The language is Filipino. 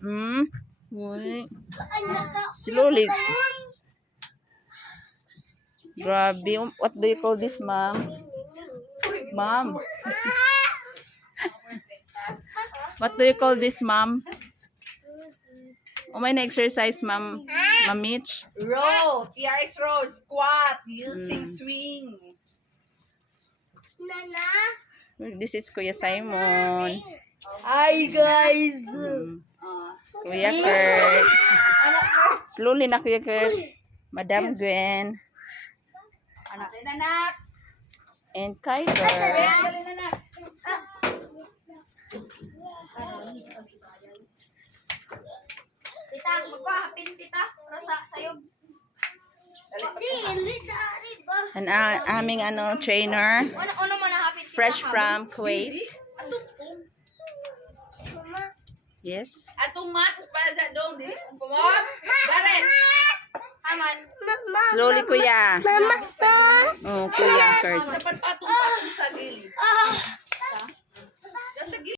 Hmm? Uy. Slowly. Grabe. What do you call this, ma'am? Ma'am. What do you call this, ma'am? May na-exercise, ma'am. Ma'am Mitch? Row. TRX row. Squat. Using swing. This is Kuya Simon. Hi, guys. Kuya Kurt. Slowly na, Kuya Kurt. Madam Gwen. Anak din, anak. And Kyler. Dali, anak. Tita, magpahapin, tita. Para sa sayog. And aming trainer. Ano mo na hapit? Fresh from Kuwait. Yes. Atong mat para sa dong dili ang kumot. Garen. Aman. Slowly, Kuya. Oh, Kuya Kurt. Dapat patong sa gilid.